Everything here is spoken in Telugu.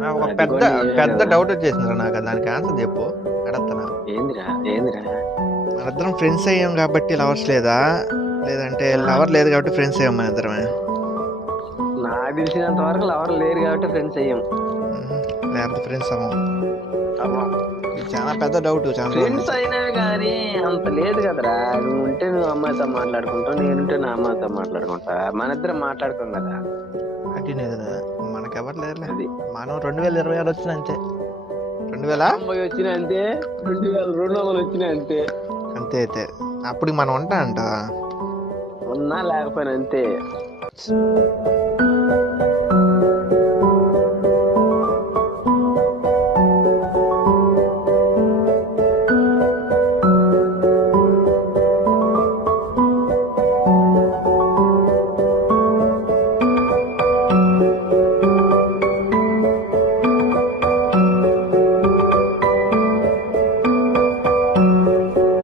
నాకు ఒక అది పెద్ద కూడా నిజమే పెద్ద కదా. డౌట్ వచ్చేసిందిరా నాకు. దానికి ఆన్సర్ చెప్పు. అడగతానా? ఏందిరా మనిద్దరం ఫ్రెండ్స్ అయ్యాం కాబట్టి లవర్స్ లేదా, లేదంటే ఆ, లవర్ లేదు కాబట్టి ఫ్రెండ్స్ అయ్యాం మన ఇద్దరమే? నాకు తెలిసినంత వరకు ఎవరు లేరు కాబట్టి ఫ్రెండ్స్ అయ్యాం. లేకపోతే ఫ్రెండ్స్ అవ్వం. అవ్వ ఇది చాలా పెద్ద డౌట్ చాలా రోజుల ఫ్రెండ్స్ నుంచి. అయినవి కానీ అంత లేదు కదరా. నువ్వు ఉంటే నువ్వు అమ్మాయితో మాట్లాడుకుంటావు, నేనుంటే నా అమ్మాయితో మాట్లాడుకుంటా, మన ఇద్దరం మాట్లాడుకోం కదా. అటు లేదు, మనకెవరు లేరులే. అది మనం 2026 వచ్చిన అంతే. 2000 90 వచ్చినా అంతే, 2200 వచ్చినా అంతే, అంతే. అయితే అప్పటికి మనం ఉంటా అంట. ఉన్నా లేకపోయినా అంతే.